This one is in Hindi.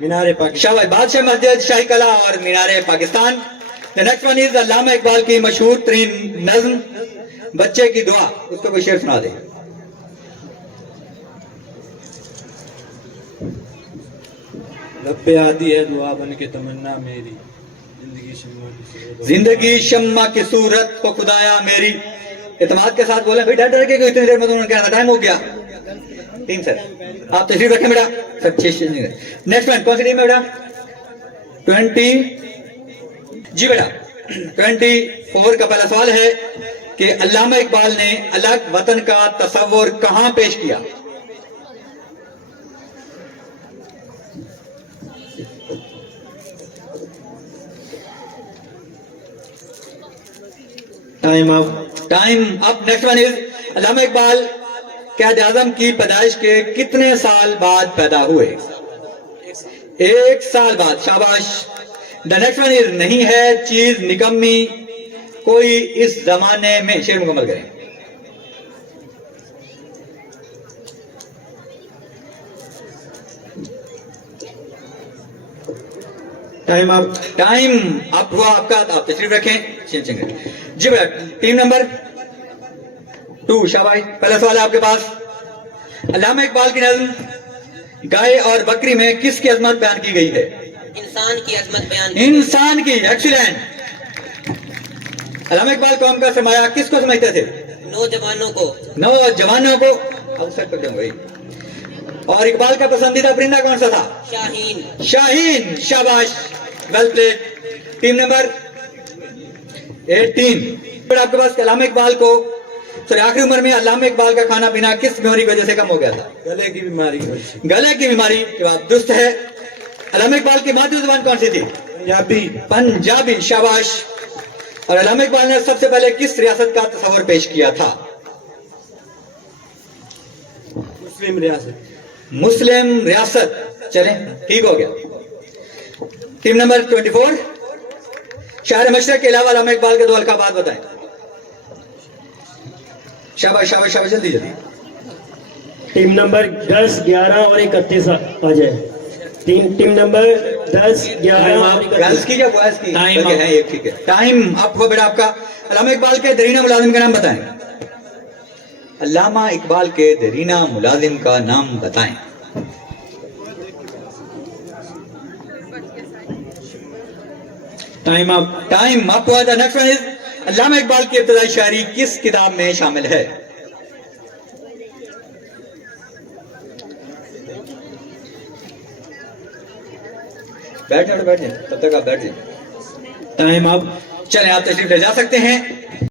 मीनारे पाकिस्तान। शाबाश, बादशाह मस्जिद, शाही कला और मीनारे Pakistan. The next one is Allama Iqbal की मशहूर तरीन नज्म बच्चे की दुआ, उसका कोई शेर सुना दे। लब पे आती है दुआ बन के तमन्ना मेरी, जिंदगी शम्मा की सूरत को खुदाया मेरी। इत्मीनान के साथ बोले भाई, डर डर के क्यों इतनी देर में, तुमने कहना टाइम हो गया। टीम सर आप तशरीफ रखें बेटा। सर नेक्स्ट वन कौन सी टीम है बेटा? 20 जी बेटा। 24 का पहला सवाल है कि अल्लामा इकबाल ने अलग वतन का तस्वुर कहां पेश किया? Time up. Time up. Next one is Allama Iqbal Quaid Azam की पैदाइश के कितने साल बाद पैदा हुए? 1 साल बाद। शाबाश। द नेक्स्ट वन इज नहीं है चीज निकम्मी कोई इस जमाने में। शेर मुकम्मल करें। Time up. टाइम अप हुआ आपका, आप तशरीफ रखें। जी बेटा, टीम नंबर 2। शाबाश, पहला सवाल है आपके पास। अल्लामा इकबाल की नज्म गाय और बकरी में किसकी अजमत बयान की गई है? इंसान की अजमत बयान। इंसान की। एक्सीलेंट। अल्लामा इकबाल कौम का सरमाया किसको समझते थे? नौजवानों को। नौजवानों को। अब सेट कर भाई। और इकबाल का पसंदीदा परिंदा कौन सा था? शाहीन। शाहीन। शाबाश, वेल प्लेड। Team number 18। आपके पास अल्लामा इकबाल को आखिरी उम्र में अल्लामा इकबाल का खाना पीना किस बीमारी की वजह से कम हो गया था? गले की बीमारी। गले की बीमारी के बाद दुरुस्त है। अल्लामा इकबाल की मातृ जुबान कौन सी थी? पंजाबी। पंजाबी। शाबाश। और अल्लामा इकबाल ने सबसे पहले किस रियासत का तस्वर पेश किया था? मुस्लिम रियासत। मुस्लिम रियासत। चलें, ठीक हो गया। Team number 24। शहर मशरक के अलावा अल्लामा इकबाल के 2 अलकाबात बताएं। शाबाश शाबाश शाबाश, जल्दी जल्दी। टीम नंबर 10, 11 और 31 आ जाए। टीम नंबर 10, 11 और 31। गर्ल्स की या बॉयज की? टाइम है एक, ठीक है। टाइम अप हुआ बेटा आपका। अल्लामा इकबाल के दरीना मुलाजिम का नाम बताएं। अल्लामा इकबाल के दरीना मुलाजिम का नाम बताएं। Time up. टाइम अप हुआ। The next one is Allama Iqbal की इब्तदाई शायरी किस किताब में शामिल है? बैठ जाओ, बैठ जाए, तब तक आप बैठ जाए। Time up. चलें, आप तशरीफ ले जा सकते हैं।